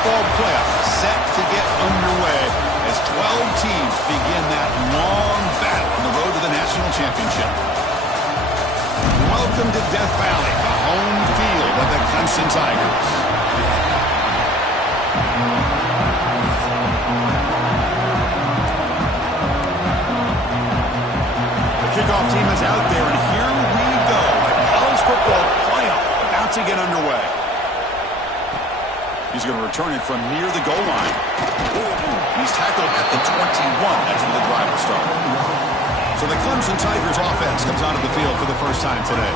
football playoff set to get underway as 12 teams begin that long battle on the road to the national championship. Welcome to Death Valley, the home field of the Clemson Tigers. The kickoff team is out there, and here we go. A college football playoff about to get underway. He's going to return it from near the goal line. He's tackled at the 21. That's where the drive will start. So the Clemson Tigers offense comes onto the field for the first time today.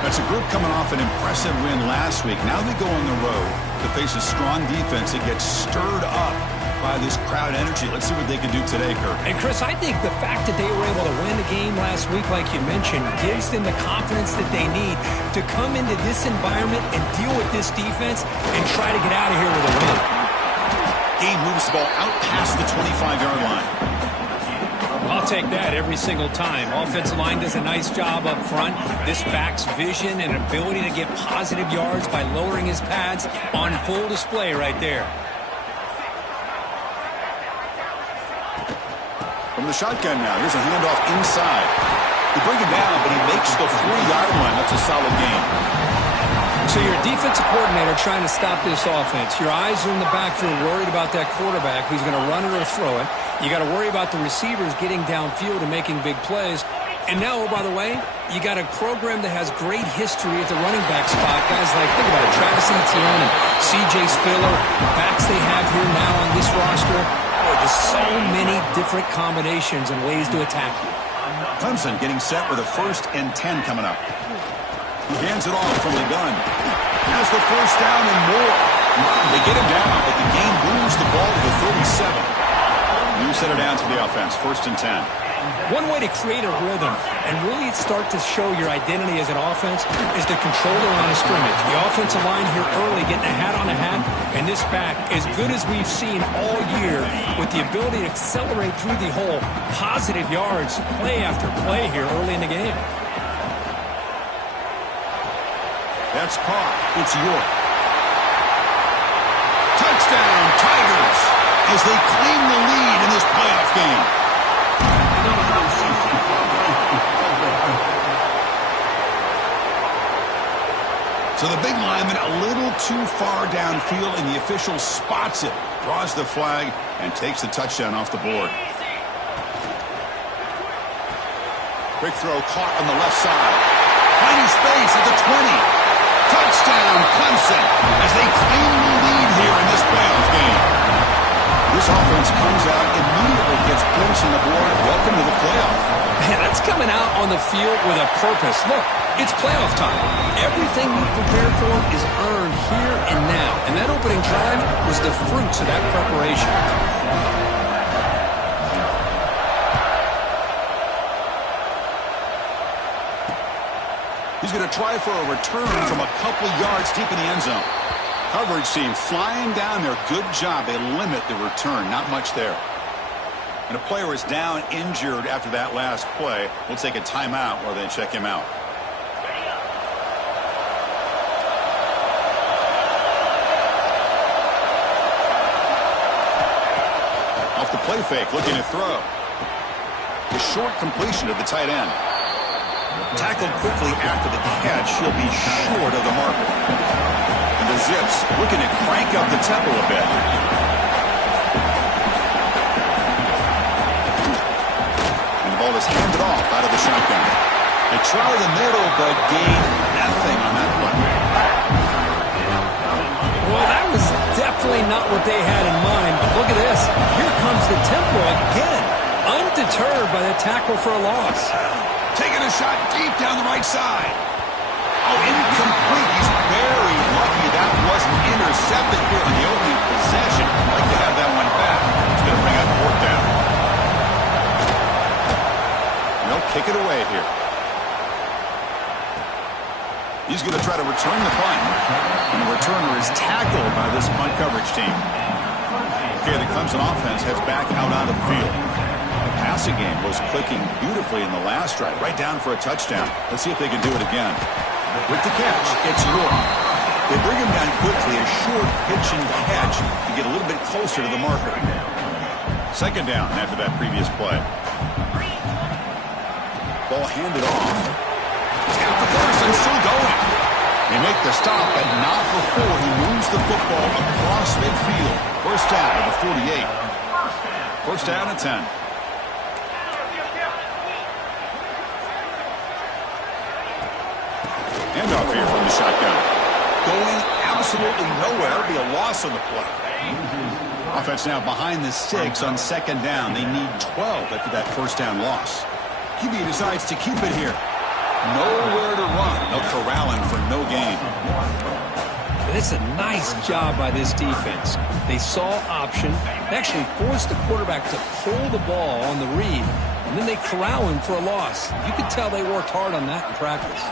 That's a group coming off an impressive win last week. Now they go on the road to face a strong defense that gets stirred up by this crowd energy. Let's see what they can do today, Kirk. And, Chris, I think the fact that they were able to win the game last week, like you mentioned, gives them the confidence that they need to come into this environment and deal with this defense and try to get out of here with a win. Game moves the ball out past the 25-yard line. I'll take that every single time. Offensive line does a nice job up front. This back's vision and ability to get positive yards by lowering his pads on full display right there. From the shotgun now, here's a handoff inside. They bring him down, but he makes the 4-yard line. That's a solid gain. So you're a defensive coordinator trying to stop this offense. Your eyes are in the backfield worried about that quarterback who's going to run it or throw it. You got to worry about the receivers getting downfield and making big plays. And now, oh, by the way, you got a program that has great history at the running back spot. Guys like, think about it, Travis Etienne and C.J. Spiller, backs they have here now on this roster. Just so many different combinations and ways to attack you. Clemson getting set with a 1st and 10 coming up. He hands it off from the gun. Has the first down and more. They get him down, but the game moves the ball to the 37. You set it down to the offense, 1st and 10. One way to create a rhythm and really start to show your identity as an offense is to control the line of scrimmage. The offensive line here early getting a hat on a hat, and this back, as good as we've seen all year, with the ability to accelerate through the hole, positive yards, play after play here early in the game. That's caught. It's York. Touchdown, Tigers, as they claim the lead in this playoff game. So the big lineman a little too far downfield, and the official spots it, draws the flag, and takes the touchdown off the board. Quick throw caught on the left side. Finding space at the 20. Touchdown, Clemson, as they claim the lead here in this playoff game. This offense comes out, immediately gets points on the board. Welcome to the playoff. Man, that's coming out on the field with a purpose. Look, it's playoff time. Everything we prepared for is earned here and now. And that opening drive was the fruits of that preparation. He's going to try for a return from a couple yards deep in the end zone. Coverage team flying down there. Good job. They limit the return. Not much there. And a player is down injured after that last play. We'll take a timeout while they check him out. Off the play fake, looking to throw. The short completion of the tight end. Tackled quickly after the catch. He'll be short of the marker. And the Zips looking to crank up the tempo a bit. And the ball is handed off out of the shotgun. They try the middle, but gain nothing on that play. Well, that was definitely not what they had in mind. But look at this. Here comes the tempo again. Undeterred by the tackle for a loss. Taking a shot deep down the right side. Oh, incomplete. He's very lucky that wasn't intercepted here on the opening possession. I'd like to have that one back. He's going to bring up 4th down. They'll kick it away here. He's going to try to return the punt. And the returner is tackled by this punt coverage team. Okay, the Clemson offense heads back out on the field. The passing game was clicking beautifully in the last drive, right down for a touchdown. Let's see if they can do it again. With the catch, it's York. They bring him down quickly, a short pitch and catch to get a little bit closer to the marker. Second down after that previous play. Ball handed off. Tap the first and still going. They make the stop, but not before he moves the football across midfield. First down at the 48. First down at 10. Handoff here from the shotgun. Going absolutely nowhere. It'll be a loss on the play. Offense now behind the sticks on second down. They need 12 after that first down loss. QB decides to keep it here. Nowhere to run. No corralling for no gain. And it's a nice job by this defense. They saw option, actually forced the quarterback to pull the ball on the read, and then they corral him for a loss. You could tell they worked hard on that in practice.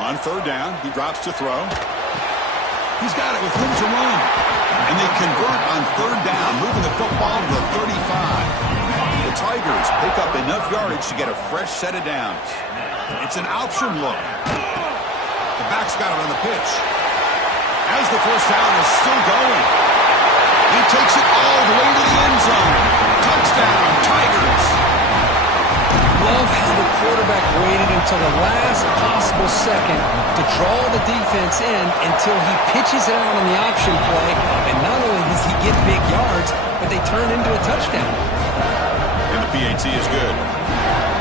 On third down, he drops to throw. He's got it with room to run. And they convert on third down, moving the football to the 35. The Tigers pick up enough yardage to get a fresh set of downs. It's an option look. The back's got it on the pitch. As the first down is still going. He takes it all the way to the end zone. Touchdown, Tigers. Love how the quarterback waited until the last possible second to draw the defense in until he pitches it out on the option play. And not only does he get big yards, but they turn into a touchdown. And the PAT is good.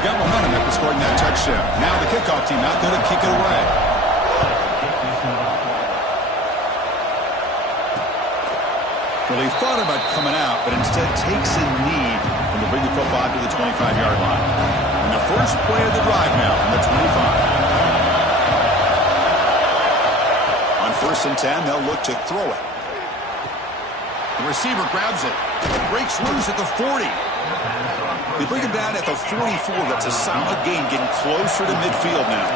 Got momentum after scoring that touchdown. Now the kickoff team out there to kick it away. Well, he thought about coming out, but instead takes a knee when they bring the football to the 25-yard line. And the first play of the drive now from the 25. On first and 10, they'll look to throw it. The receiver grabs it. Breaks loose at the 40. They bring him down at the 44. That's a solid gain, getting closer to midfield now.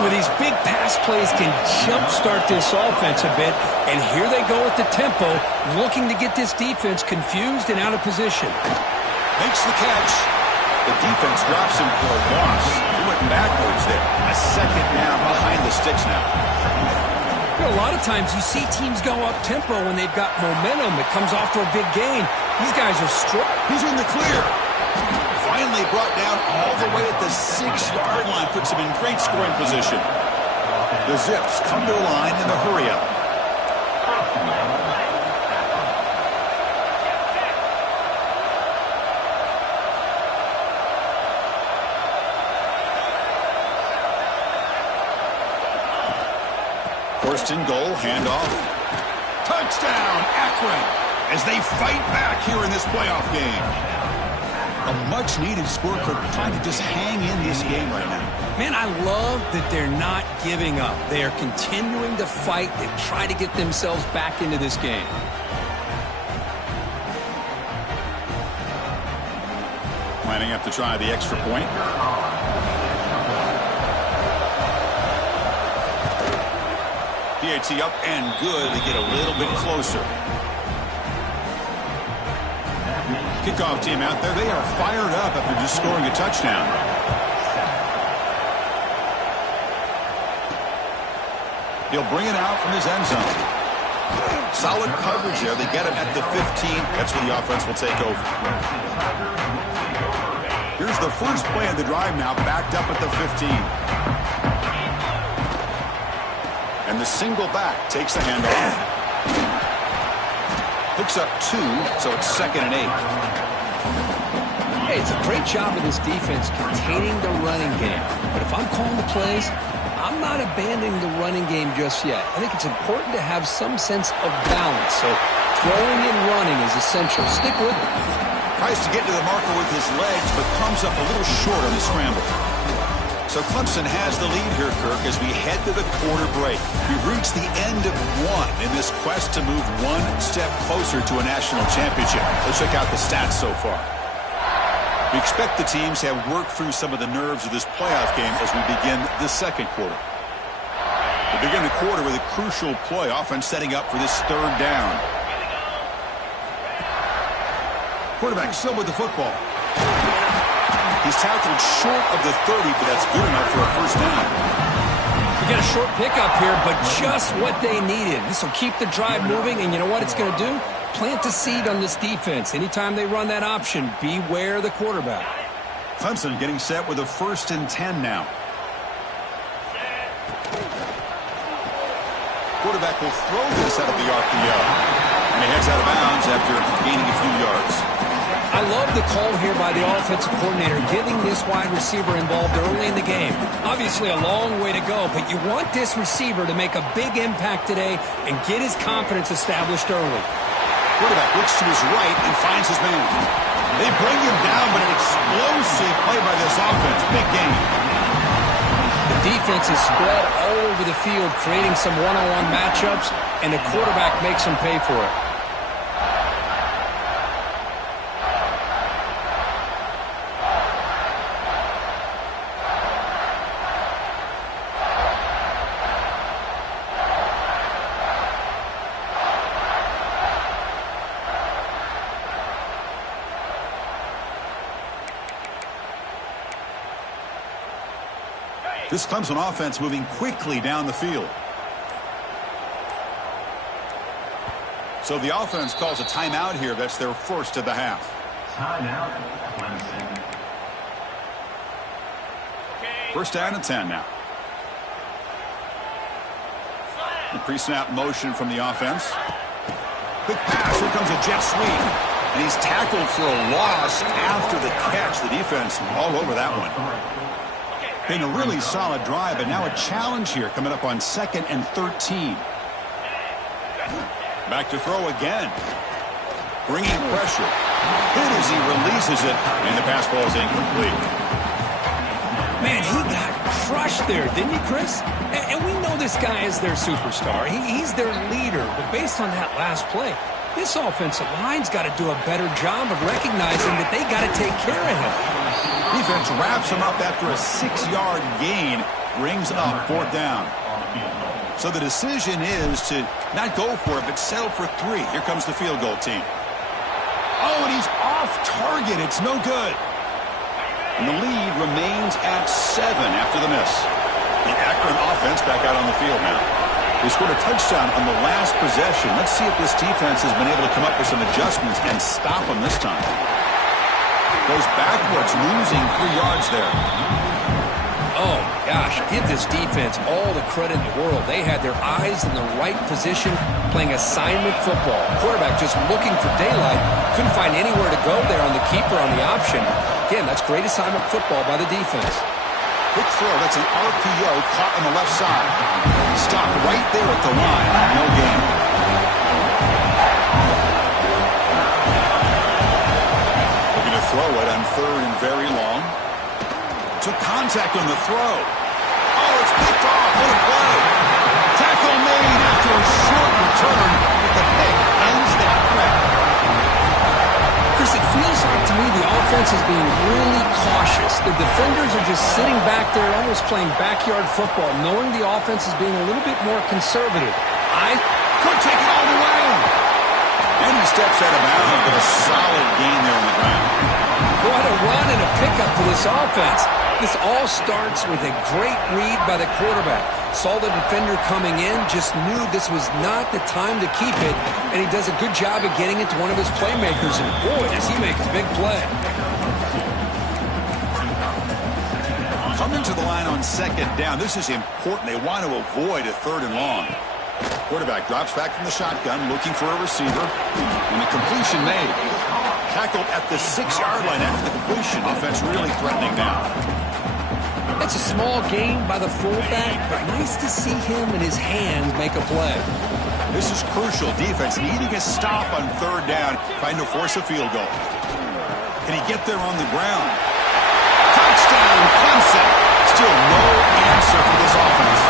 Well, these big pass plays can jumpstart this offense a bit, and here they go at the tempo, looking to get this defense confused and out of position. Makes the catch. The defense drops him for a loss. He went backwards there. A second down behind the sticks now. You know, a lot of times you see teams go up tempo when they've got momentum. It comes off to a big gain. These guys are strong. He's in the clear. Finally brought down all the way at the 6-yard line. Puts him in great scoring position. The Zips come to the line in the hurry-up. First and goal, handoff. Touchdown, Akron, as they fight back here in this playoff game. A much-needed score for trying to just hang in this game right now. Man, I love that they're not giving up. They are continuing to fight. They try to get themselves back into this game. Lining up to try the extra point. PAT up and good. They get a little bit closer. Kickoff team out there. They are fired up after just scoring a touchdown. He'll bring it out from his end zone. Solid coverage there. They get him at the 15. That's where the offense will take over. Here's the first play of the drive now, backed up at the 15. And the single back takes the handoff. Picks up 2, so it's 2nd and 8. Hey, it's a great job of this defense containing the running game. But if I'm calling the plays, I'm not abandoning the running game just yet. I think it's important to have some sense of balance. So throwing and running is essential. Stick with it. Tries to get to the marker with his legs, but comes up a little short on the scramble. So Clemson has the lead here, Kirk, as we head to the quarter break. We've reached the end of one in this quest to move one step closer to a national championship. Let's check out the stats so far. We expect the teams to have worked through some of the nerves of this playoff game as we begin the second quarter. We begin the quarter with a crucial play, offense setting up for this third down. Quarterback still with the football. He's tackled short of the 30, but that's good enough for a first down. If got a short pickup here, but just what they needed. This will keep the drive moving, and you know what it's going to do? Plant the seed on this defense. Anytime they run that option, beware the quarterback. Clemson getting set with a 1st and 10 now. Quarterback will throw this out of the RPO. And he heads out of bounds after gaining a few yards. I love the call here by the offensive coordinator, getting this wide receiver involved early in the game. Obviously a long way to go, but you want this receiver to make a big impact today and get his confidence established early. Quarterback looks to his right and finds his man. They bring him down, but an explosive play by this offense. Big game. The defense is spread all over the field, creating some one-on-one matchups, and the quarterback makes them pay for it. This Clemson offense moving quickly down the field. So the offense calls a timeout here. That's their first of the half. Timeout, Clemson. First down and 10 now. The pre-snap motion from the offense. Quick pass. Here comes a jet sweep. And he's tackled for a loss after the catch. The defense all over that one. Been a really solid drive, but now a challenge here coming up on 2nd and 13. Back to throw again. Bringing pressure. Hit as he releases it, and the pass ball is incomplete. Man, he got crushed there, didn't he, Chris? And we know this guy is their superstar. He's their leader, but based on that last play, this offensive line's got to do a better job of recognizing that they got to take care of him. Defense wraps him up after a 6-yard gain, brings up 4th down. So the decision is to not go for it, but settle for 3. Here comes the field goal team. Oh, and he's off target. It's no good. And the lead remains at 7 after the miss. The Akron offense back out on the field now. They scored a touchdown on the last possession. Let's see if this defense has been able to come up with some adjustments and stop them this time. Goes backwards, losing 3 yards there. Oh, gosh, give this defense all the credit in the world. They had their eyes in the right position, playing assignment football. Quarterback just looking for daylight. Couldn't find anywhere to go there on the keeper on the option. Again, that's great assignment football by the defense. Quick throw. That's an RPO caught on the left side. Stopped right there at the line. No gain. Looking to throw it on 3rd and very long. Took contact on the throw. Oh, it's picked off. What a play. Tackle made after a short return. But the pick ends that threat. Chris, it feels like to me the offense is being really cautious. The defenders are just sitting back there almost playing backyard football, knowing the offense is being a little bit more conservative. I could take it all the way. And he steps out of bounds with a solid gain there on the ground. What a run and a pickup for this offense. This all starts with a great read by the quarterback. Saw the defender coming in, just knew this was not the time to keep it, and he does a good job of getting it to one of his playmakers, and boy, does he make a big play. Coming to the line on 2nd down. This is important. They want to avoid a 3rd and long. Quarterback drops back from the shotgun, looking for a receiver, and a completion made. Tackled at the 6-yard line after the completion. Offense really threatening now. It's a small gain by the fullback, but nice to see him and his hands make a play. This is crucial. Defense needing a stop on 3rd down, trying to force a field goal. Can he get there on the ground? Touchdown, Clemson. Still no answer for this offense.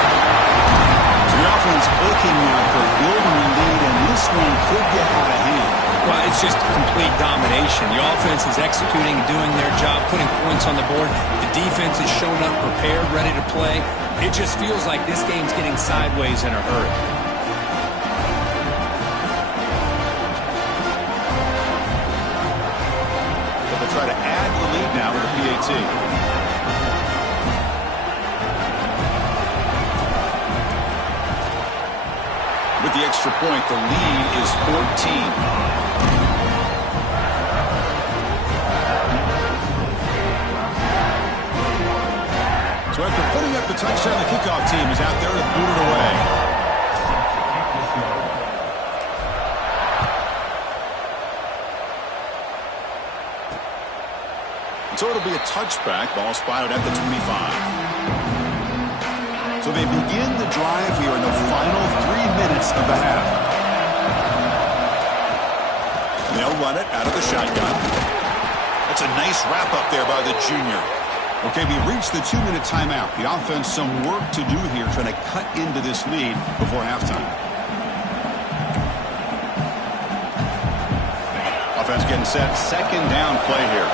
So the offense looking now for building a lead, and this one could get out of hand. Well, it's just complete domination. The offense is executing and doing their job, putting points on the board. The defense is showing up prepared, ready to play. It just feels like this game's getting sideways in a hurry. But they'll try to add the lead now with a PAT. extra point, the lead is 14. So after putting up the touchdown, the kickoff team is out there to boot it away. So it'll be a touchback. Ball spotted at the 25. So they begin the drive here in the final 3 minutes of the half. They'll run it out of the shotgun. That's a nice wrap up there by the junior. Okay, we reached the 2-minute timeout. The offense some work to do here trying to cut into this lead before halftime. Offense getting set. Second down play here.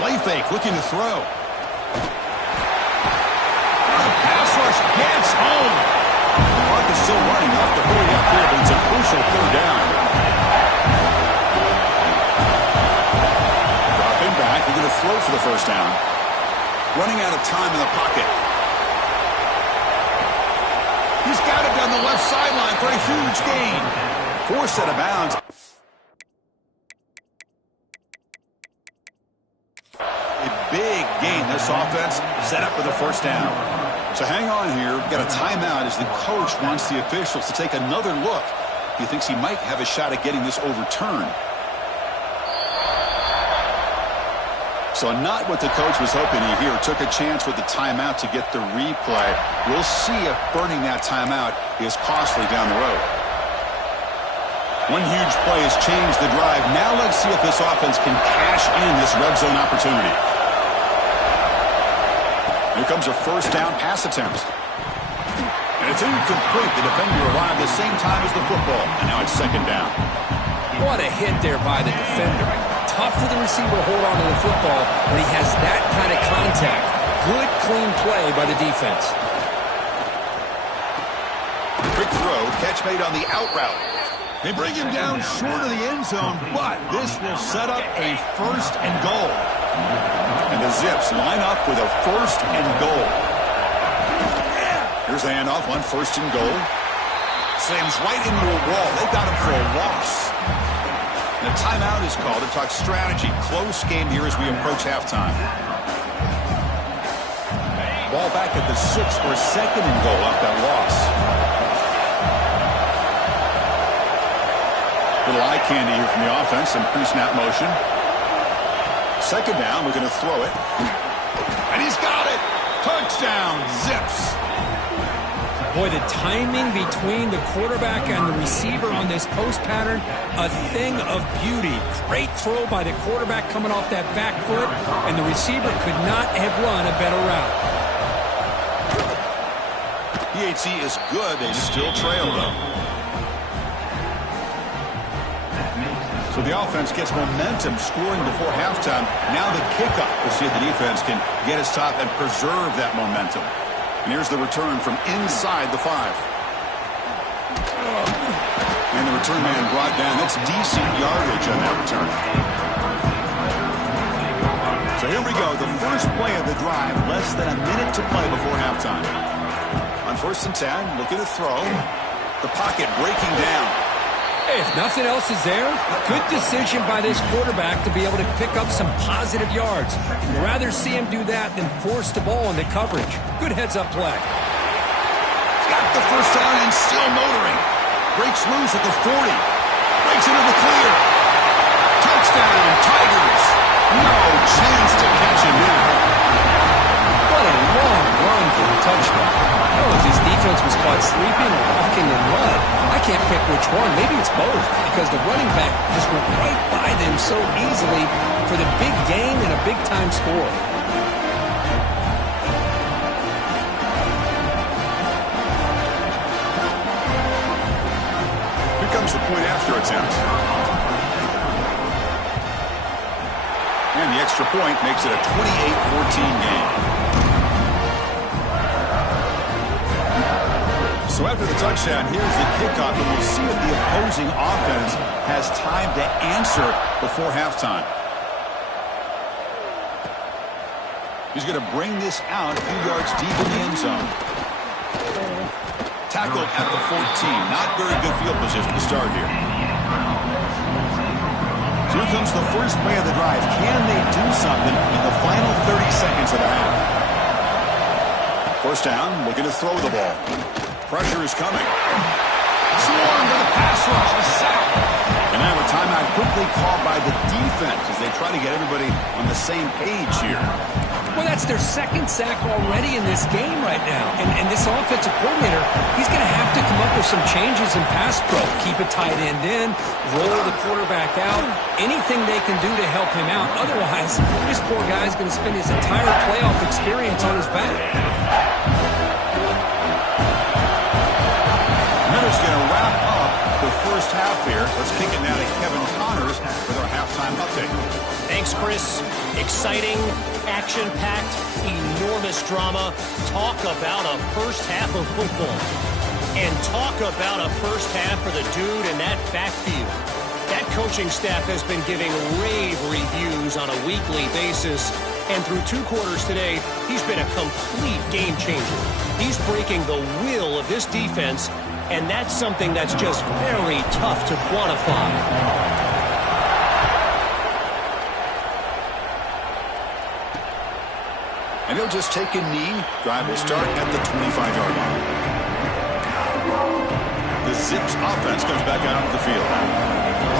Play fake, looking to throw. The pass rush gets home. The clock is still running. Off to hurry up here, but it's a crucial third down. Dropping back, we're going to throw for the first down. Running out of time in the pocket. He's got it down the left sideline for a huge gain. Forced out of bounds. Big gain. This offense set up for the first down. So hang on here. We've got a timeout as the coach wants the officials to take another look. He thinks he might have a shot at getting this overturned. So not what the coach was hoping to hear. Took a chance with the timeout to get the replay. We'll see if burning that timeout is costly down the road. One huge play has changed the drive. Now let's see if this offense can cash in this red zone opportunity. Here comes a first down pass attempt. And it's incomplete. The defender arrived at the same time as the football. And now it's second down. What a hit there by the defender. Tough for the receiver to hold on to the football when he has that kind of contact. Good, clean play by the defense. Quick throw. Catch made on the out route. They bring him down short of the end zone, but this will set up a first and goal. And the Zips line up with a first and goal. Here's the handoff on first and goal. Slams right into a wall. They got him for a loss. And a timeout is called to talk strategy. Close game here as we approach halftime. Ball back at the 6 for second and goal off that loss. Little eye candy here from the offense. Some pre-snap motion. Second down, we're going to throw it. And he's got it! Touchdown, Zips! Boy, the timing between the quarterback and the receiver on this post pattern, a thing of beauty. Great throw by the quarterback coming off that back foot, and the receiver could not have run a better route. PHC is good. They still trail, though. So the offense gets momentum scoring before halftime. Now the kickoff. We'll see if the defense can get his top and preserve that momentum. And here's the return from inside the 5. And the return man brought down. That's decent yardage on that return. So here we go. The first play of the drive. Less than a minute to play before halftime. On first and 10, looking to throw. The pocket breaking down. Hey, if nothing else is there, good decision by this quarterback to be able to pick up some positive yards. You'd rather see him do that than force the ball into coverage. Good heads-up play. Got the first down and still motoring. Breaks loose at the 40. Breaks into the clear. Touchdown, Tigers. No chance to catch him now. What a long run for a touchdown. I don't know if his defense was caught sleeping or walking in mud. I can't pick which one. Maybe it's both, because the running back just went right by them so easily for the big gain and a big-time score. Here comes the point after attempt. And the extra point makes it a 28-14 game. So after the touchdown, here's the kickoff, and we'll see if the opposing offense has time to answer before halftime. He's going to bring this out a few yards deep in the end zone. Tackled at the 14. Not very good field position to start here. So here comes the first play of the drive. Can they do something in the final 30 seconds of the half? First down, looking to throw the ball. Pressure is coming. Swarm to the pass rush, a sack. And now a timeout quickly called by the defense as they try to get everybody on the same page here. Well, that's their second sack already in this game right now. And this offensive coordinator, he's going to have to come up with some changes in pass pro. Keep a tight end in, roll the quarterback out, anything they can do to help him out. Otherwise, this poor guy's going to spend his entire playoff experience on his back. Miller's going to wrap up the first half here. Let's kick it now to Kevin Connors with our halftime update. Thanks, Chris. Exciting, action-packed, enormous drama. Talk about a first half of football. And talk about a first half for the dude in that backfield. That coaching staff has been giving rave reviews on a weekly basis. And through 2 quarters today, he's been a complete game changer. He's breaking the will of this defense, and that's something that's just very tough to quantify. And he'll just take a knee. Drive will start at the 25-yard line. The Zips offense comes back out of the field.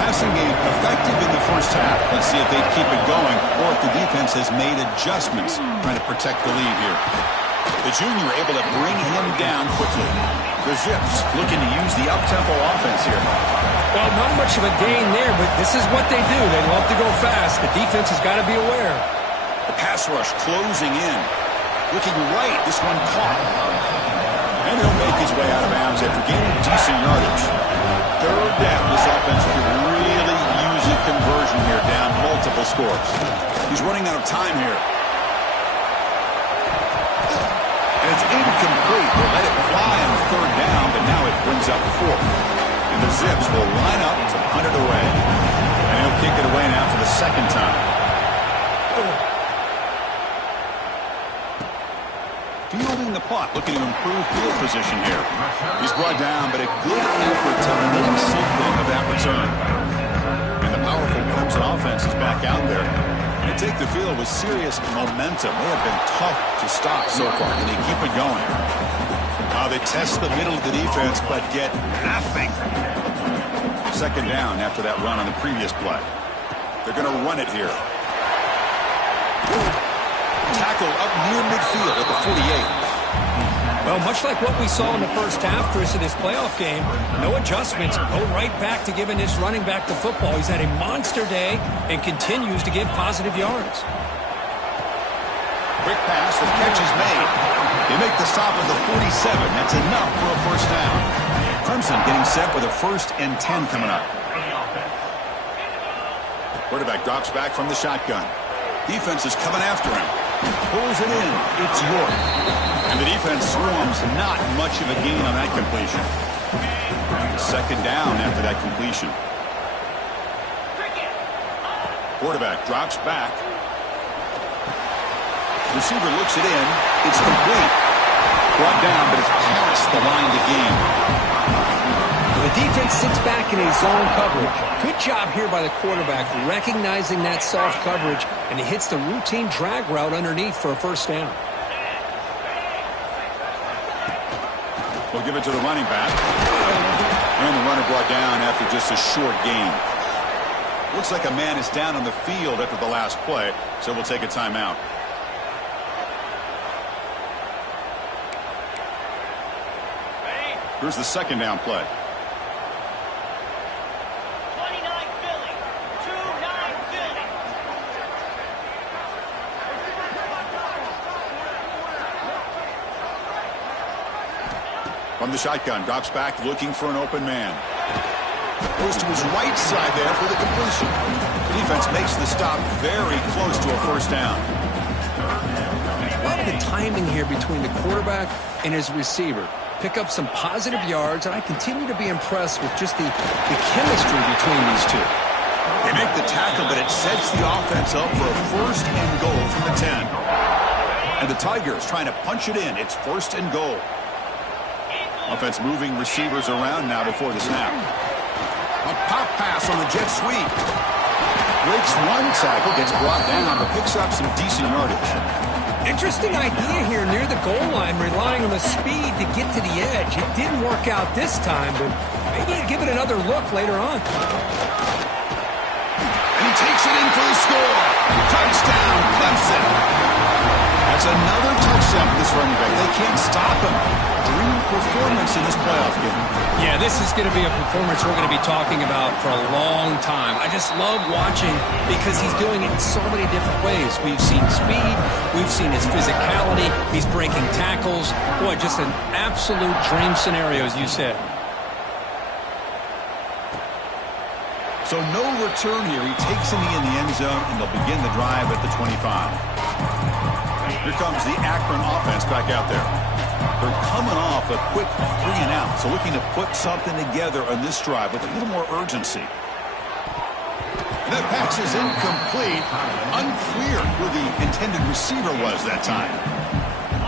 Passing game effective in the first half. Let's see if they keep it going or if the defense has made adjustments trying to protect the lead here. The junior able to bring him down quickly. The Zips looking to use the up-tempo offense here. Well, not much of a gain there, but this is what they do. They love to go fast. The defense has got to be aware. The pass rush closing in. Looking right, this one caught. And he'll make his way out of bounds after gaining decent yardage. Third down, this offense could really use a conversion here, down multiple scores. He's running out of time here. And it's incomplete. They let it fly on third down, but now it brings up fourth. And the Zips will line up to punt it away. And he'll kick it away now for the second time. Fielding the punt, looking to improve field position here. He's brought down, but a good effort to make something of that return. And the powerful Clemson offense is back out there. They take the field with serious momentum. They have been tough to stop so far. Can they keep it going? They test the middle of the defense, but get nothing. Second down after that run on the previous play. They're going to run it here. Tackle up near midfield at the 48. Well, much like what we saw in the first half, Chris, of this playoff game, no adjustments. Go right back to giving this running back the football. He's had a monster day and continues to give positive yards. Quick pass, the catch is made. They make the stop at the 47. That's enough for a first down. Clemson getting set with a 1st and 10 coming up. Quarterback drops back from the shotgun. Defense is coming after him. Pulls it in. It's York. And the defense swarms. Not much of a gain on that completion. Second down after that completion. Quarterback drops back. Receiver looks it in. It's complete. Brought down, but it's past the line to gain. The defense sits back in a zone coverage. Good job here by the quarterback, recognizing that soft coverage, and he hits the routine drag route underneath for a first down. We'll give it to the running back. And the runner brought down after just a short gain. Looks like a man is down on the field after the last play, so we'll take a timeout. Here's the second down play. From the shotgun, drops back, looking for an open man. Goes to his right side there for the completion. The defense makes the stop very close to a first down. A lot of the timing here between the quarterback and his receiver. Pick up some positive yards, and I continue to be impressed with just the chemistry between these two. They make the tackle, but it sets the offense up for a 1st and goal from the 10. And the Tigers trying to punch it in. It's 1st and goal. Offense moving receivers around now before the snap. A pop pass on the jet sweep. Breaks one tackle, gets brought down, but picks up some decent yardage. Interesting idea here near the goal line, relying on the speed to get to the edge. It didn't work out this time, but maybe give it another look later on. And he takes it in for the score. Touchdown, Clemson. That's another touchdown for this running back. They can't stop him. Dream performance in this playoff game. Yeah, this is going to be a performance we're going to be talking about for a long time. I just love watching because he's doing it in so many different ways. We've seen speed. We've seen his physicality. He's breaking tackles. Boy, just an absolute dream scenario, as you said. So no return here. He takes him in the end zone, and they'll begin the drive at the 25. Here comes the Akron offense back out there. They're coming off a quick 3-and-out, so looking to put something together on this drive with a little more urgency. And that pass is incomplete. Unclear who the intended receiver was that time.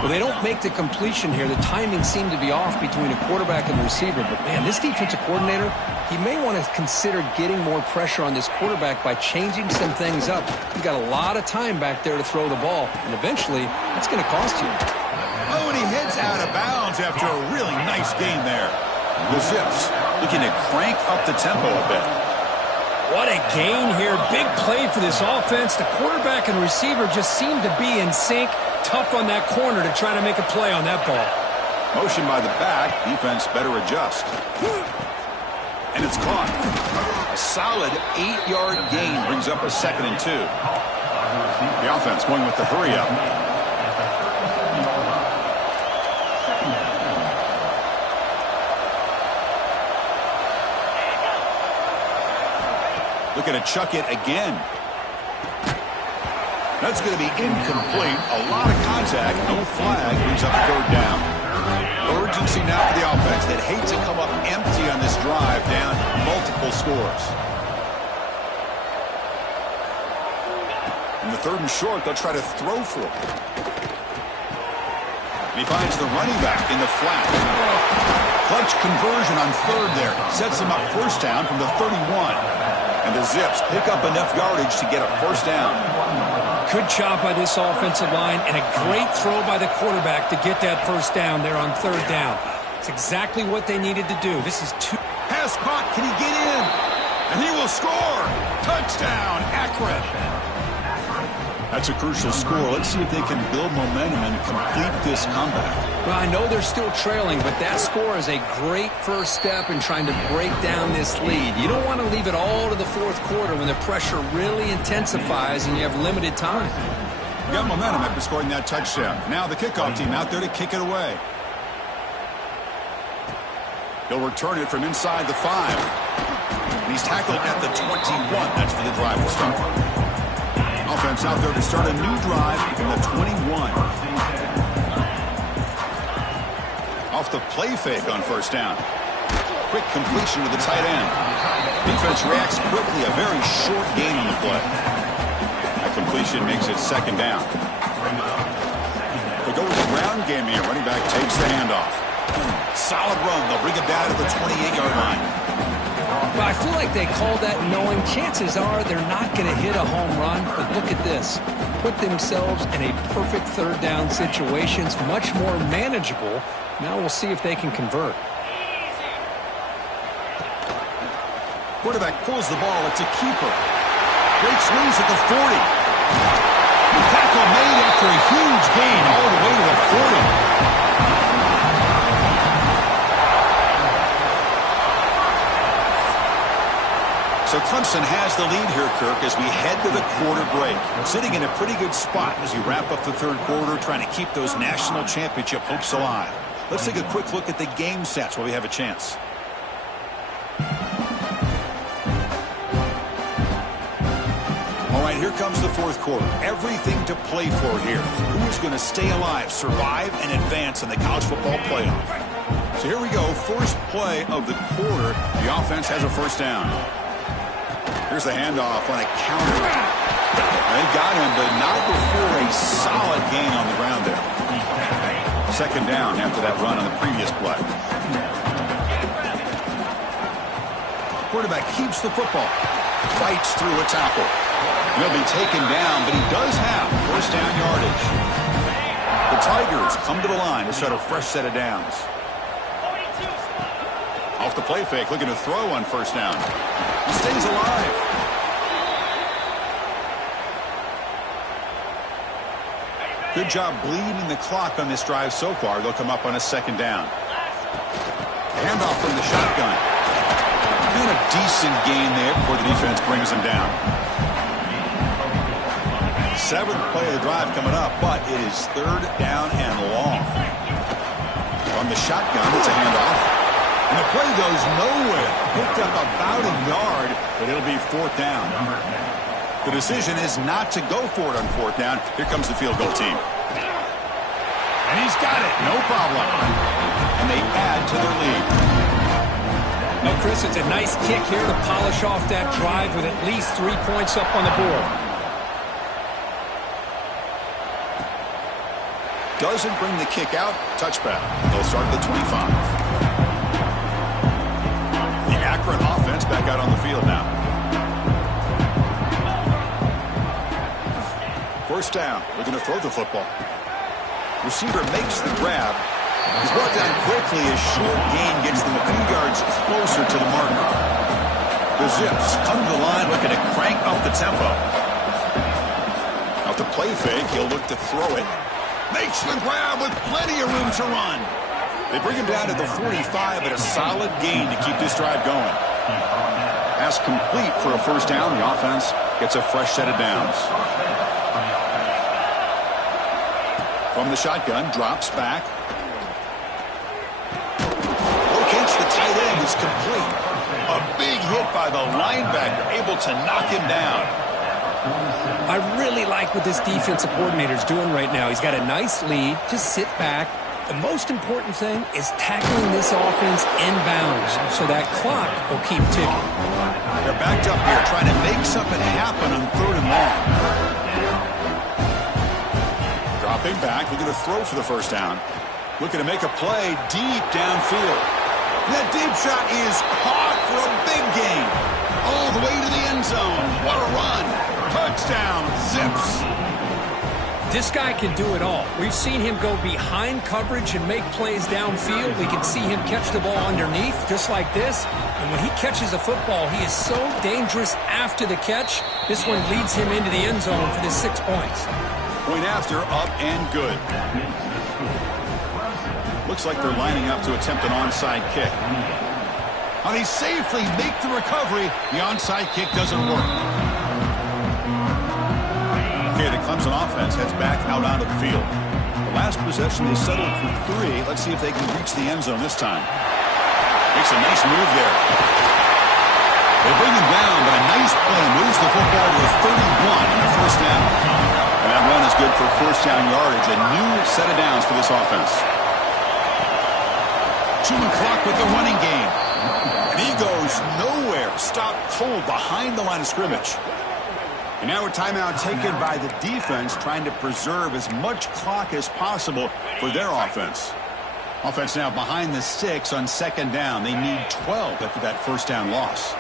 Well, they don't make the completion here. The timing seemed to be off between a quarterback and the receiver. But, man, this defensive coordinator, he may want to consider getting more pressure on this quarterback by changing some things up. You've got a lot of time back there to throw the ball, and eventually that's going to cost you. Oh, and he heads out of bounds after a really nice game there. The Zips looking to crank up the tempo a bit. What a gain here. Big play for this offense. The quarterback and receiver just seem to be in sync. Tough on that corner to try to make a play on that ball. Motion by the back. Defense better adjust. And it's caught. A solid 8-yard gain brings up a 2nd and 2. The offense going with the hurry up. Looking to chuck it again. That's going to be incomplete. A lot of contact. No flag. Brings up 3rd down. Urgency now for the offense that hate to come up empty on this drive, down multiple scores. In the 3rd and short, they'll try to throw for it. And he finds the running back in the flat. Clutch conversion on 3rd there. Sets him up 1st down from the 31. And the Zips pick up enough yardage to get a 1st down. Good job by this offensive line and a great throw by the quarterback to get that 1st down there on 3rd down. It's exactly what they needed to do. This is two. Pass caught. Can he get in? And he will score. Touchdown, Akron. That's a crucial score. Let's see if they can build momentum and complete this comeback. Well, I know they're still trailing, but that score is a great first step in trying to break down this lead. You don't want to leave it all to the 4th quarter when the pressure really intensifies and you have limited time. Got momentum after scoring that touchdown. Now the kickoff team out there to kick it away. He'll return it from inside the 5. And he's tackled at the 21. That's for the drive to start. Offense out there to start a new drive from the 21. Off the play fake on 1st down. Quick completion to the tight end. Defense reacts quickly. A very short gain on the play. That completion makes it 2nd down. They go with the ground game here. Running back takes the handoff. Solid run. They'll bring it down to the 28-yard line. Well, I feel like they called that knowing chances are they're not going to hit a home run. But look at this. Put themselves in a perfect 3rd down situation. It's much more manageable. Now we'll see if they can convert. Quarterback pulls the ball. It's a keeper. Breaks loose at the 40. Tackle made after a huge gain all the way to the 40. So Clemson has the lead here, Kirk, as we head to the quarter break. Sitting in a pretty good spot as we wrap up the 3rd quarter, trying to keep those national championship hopes alive. Let's take a quick look at the game stats while we have a chance. All right, here comes the 4th quarter. Everything to play for here. Who is going to stay alive, survive, and advance in the college football playoff? So here we go. First play of the quarter. The offense has a 1st down. Here's the handoff on a counter. They got him, but not before a solid gain on the ground there. Second down after that run on the previous play. Quarterback keeps the football. Fights through a tackle. He'll be taken down, but he does have first down yardage. The Tigers come to the line to set a fresh set of downs. Off the play fake, looking to throw on first down. He stays alive. Good job bleeding the clock on this drive so far. They'll come up on a second down. Handoff from the shotgun. And a decent gain there before the defense brings him down. Seventh play of the drive coming up, but it is third down and long. From the shotgun, it's a handoff. And the play goes nowhere. Picked up about a yard, but it'll be fourth down. The decision is not to go for it on fourth down. Here comes the field goal team. And he's got it. No problem. And they add to their lead. Now, Chris, it's a nice kick here to polish off that drive with at least 3 points up on the board. Doesn't bring the kick out. Touchback. They'll start at the 25. The Akron offense back out on the field now. First down. We're going to throw the football. Receiver makes the grab. He's brought down quickly. A short gain gets them a few yards closer to the marker. The Zips come to the line looking to crank up the tempo. Out the play fake. He'll look to throw it. Makes the grab with plenty of room to run. They bring him down to the 45, but a solid gain to keep this drive going. Pass complete for a first down. The offense gets a fresh set of downs. From the shotgun, drops back. Locates the tight end, is complete. A big hit by the linebacker, able to knock him down. I really like what this defensive coordinator is doing right now. He's got a nice lead. Just sit back. The most important thing is tackling this offense inbounds so that clock will keep ticking. They're backed up here trying to make something happen on third and long. Dropping back, looking to throw for the first down. Looking to make a play deep downfield. That deep shot is caught for a big gain. All the way to the end zone. What a run. Touchdown, Zips. This guy can do it all. We've seen him go behind coverage and make plays downfield. We can see him catch the ball underneath, just like this. And when he catches the football, he is so dangerous after the catch. This one leads him into the end zone for the 6 points. Point after, up and good. Looks like they're lining up to attempt an onside kick. And he safely make the recovery. The onside kick doesn't work. Okay, the Clemson offense heads back out onto the field. The last possession they settled for 3. Let's see if they can reach the end zone this time. Makes a nice move there. They bring him down, but a nice play moves the football to the 31 on the first down. And that run is good for first down yardage. A new set of downs for this offense. Chewing clock with the running game. And he goes nowhere. Stopped cold behind the line of scrimmage. And now a timeout taken by the defense, trying to preserve as much clock as possible for their offense. Offense now behind the 6 on second down. They need 12 after that first down loss.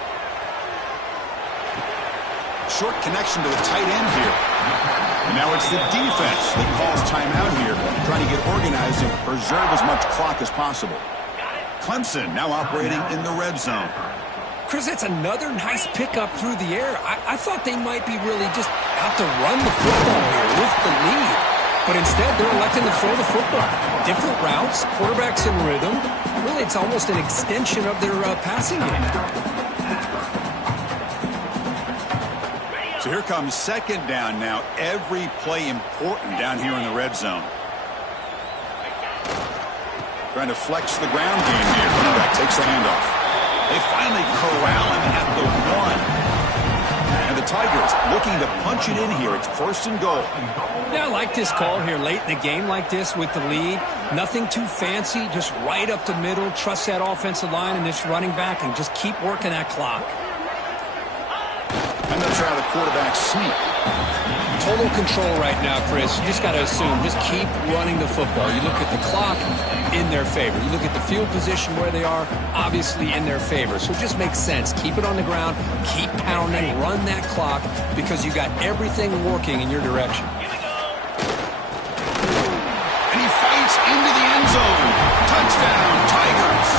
Short connection to the tight end here. And now it's the defense that calls timeout here, trying to get organized and preserve as much clock as possible. Clemson now operating in the red zone. Chris, it's another nice pickup through the air. I thought they might be really just out to run the football here with the lead. But instead, they're electing to throw the football. Different routes, quarterbacks in rhythm. Really, it's almost an extension of their passing game. So here comes second down now. Every play important down here in the red zone. Trying to flex the ground game here. Quarterback takes the handoff. They finally corral him at the 1. And the Tigers looking to punch it in here. It's first and goal. Yeah, I like this call here late in the game like this with the lead. Nothing too fancy, just right up the middle. Trust that offensive line and this running back and just keep working that clock. I'm going to try the quarterback sneak. Total control right now, Chris. You just got to assume, just keep running the football. You look at the clock, in their favor. You look at the field position where they are, obviously in their favor. So it just makes sense. Keep it on the ground, keep pounding, run that clock, because you got everything working in your direction. And he fights into the end zone. Touchdown, Tigers.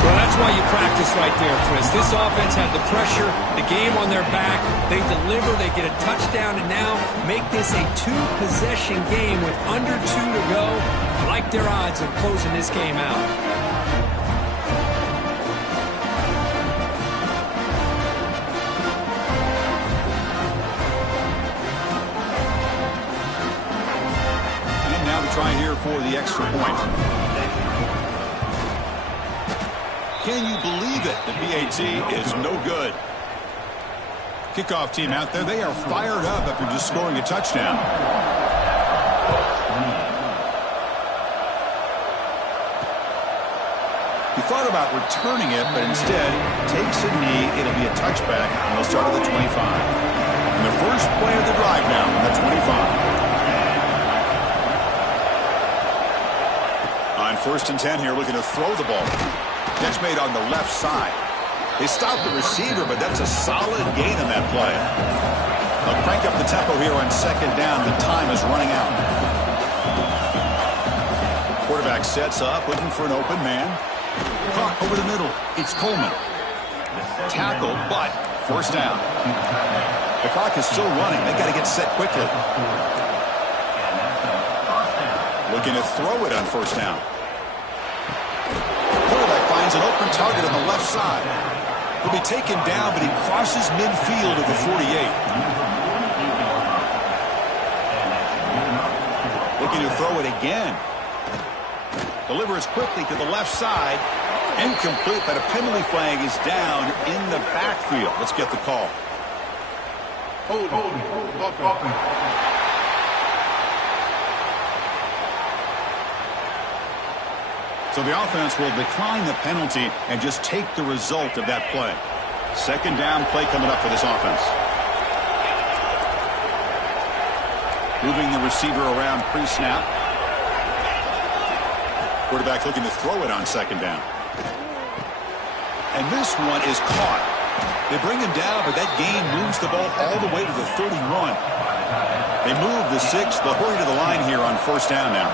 Well, that's why you practice right there, Chris. This offense had the pressure, the game on their back. They deliver, they get a touchdown, and now make this a two-possession game with under 2 to go. I like their odds of closing this game out. And now to try here for the extra point. Can you believe it? The BAT is no good. Kickoff team out there, they are fired up after just scoring a touchdown. He thought about returning it, but instead takes a knee. It'll be a touchback, and they'll start at the 25. And the first play of the drive now from the 25. On 1st and 10 here, looking to throw the ball. Catch made on the left side. They stopped the receiver, but that's a solid gain on that play. They'll crank up the tempo here on 2nd down. The time is running out. Quarterback sets up, looking for an open man. Caught over the middle. It's Coleman. Tackle, but 1st down. The clock is still running. They got to get set quickly. Looking to throw it on 1st down. Finds an open target on the left side. He'll be taken down, but he crosses midfield at the 48. Looking to throw it again. Delivers quickly to the left side. Incomplete, but a penalty flag is down in the backfield. Let's get the call. Hold. So the offense will decline the penalty and just take the result of that play. 2nd down play coming up for this offense. Moving the receiver around pre-snap. Quarterback looking to throw it on 2nd down. And this one is caught. They bring him down, but that gain moves the ball all the way to the 31. They move the 6. They'll hurry to the line here on 1st down now.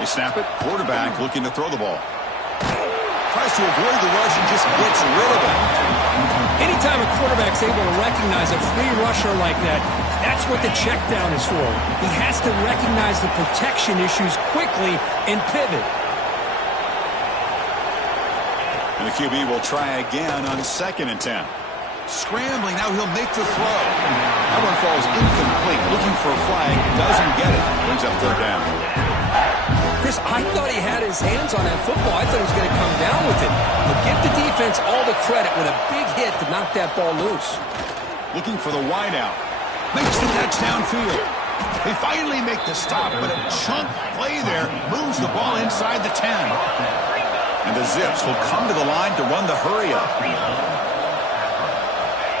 They snap it. Quarterback looking to throw the ball. Tries to avoid the rush and just gets rid of it. Anytime a quarterback's able to recognize a free rusher like that, that's what the check down is for. He has to recognize the protection issues quickly and pivot. And the QB will try again on 2nd and 10. Scrambling, now he'll make the throw. That one falls incomplete. Looking for a flag, doesn't get it. Brings up 3rd down. Chris, I thought he had his hands on that football. I thought he was going to come down with it. But give the defense all the credit with a big hit to knock that ball loose. Looking for the wideout. Makes the catch downfield. They finally make the stop, but a chunk play there moves the ball inside the 10. And the Zips will come to the line to run the hurry-up.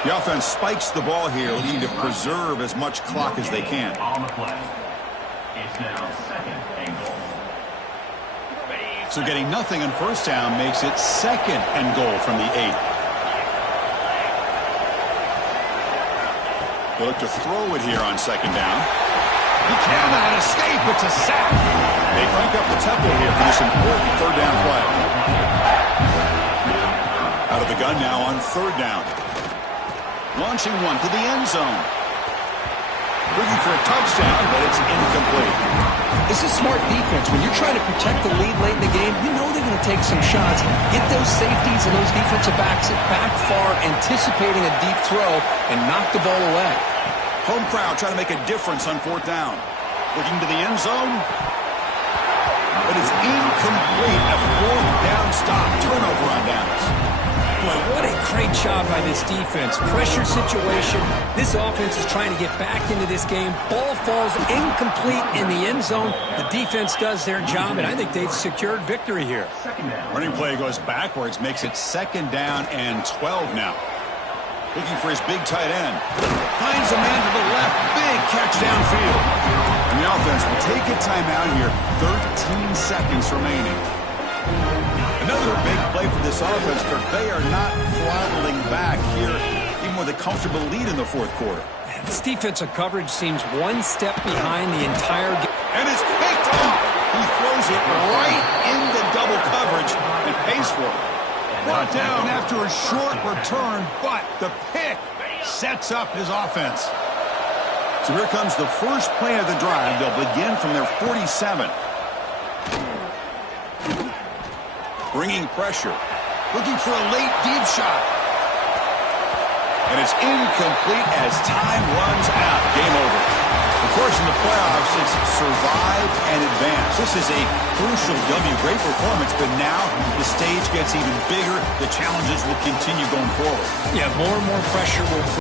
The offense spikes the ball here, looking to preserve as much clock as they can. On the play. It's now 2nd and goal. So getting nothing on 1st down makes it 2nd and goal from the 8. They look to throw it here on 2nd down. He cannot escape. It's a sack. They crank up the tempo here for this important 3rd down play. Out of the gun now on 3rd down. Launching one to the end zone. Looking for a touchdown, but it's incomplete. This is smart defense. When you're trying to protect the lead late in the game, you know they're going to take some shots. Get those safeties and those defensive backs back far, anticipating a deep throw, and knock the ball away. Home crowd trying to make a difference on 4th down. Looking to the end zone. But it's incomplete. A 4th down stop. Turnover on downs. Boy, what a great job by this defense. Pressure situation. This offense is trying to get back into this game. Ball falls incomplete in the end zone. The defense does their job, and I think they've secured victory here. Running play goes backwards, makes it 2nd down and 12 now. Looking for his big tight end. Finds a man to the left. Big catch downfield. And the offense will take a timeout here. 13 seconds remaining. Another big play for this offense, but they are not throttling back here, even with a comfortable lead in the 4th quarter. This defensive coverage seems one step behind the entire game. And it's picked off. He throws it right into double coverage and pays for it. Brought down after a short return, but the pick sets up his offense. So here comes the first play of the drive. They'll begin from their 47. Bringing pressure. Looking for a late deep shot. And it's incomplete as time runs out. Game over. Of course, in the playoffs, it's survive and advance. This is a crucial W. Great performance, but now the stage gets even bigger. The challenges will continue going forward. Yeah, more and more pressure will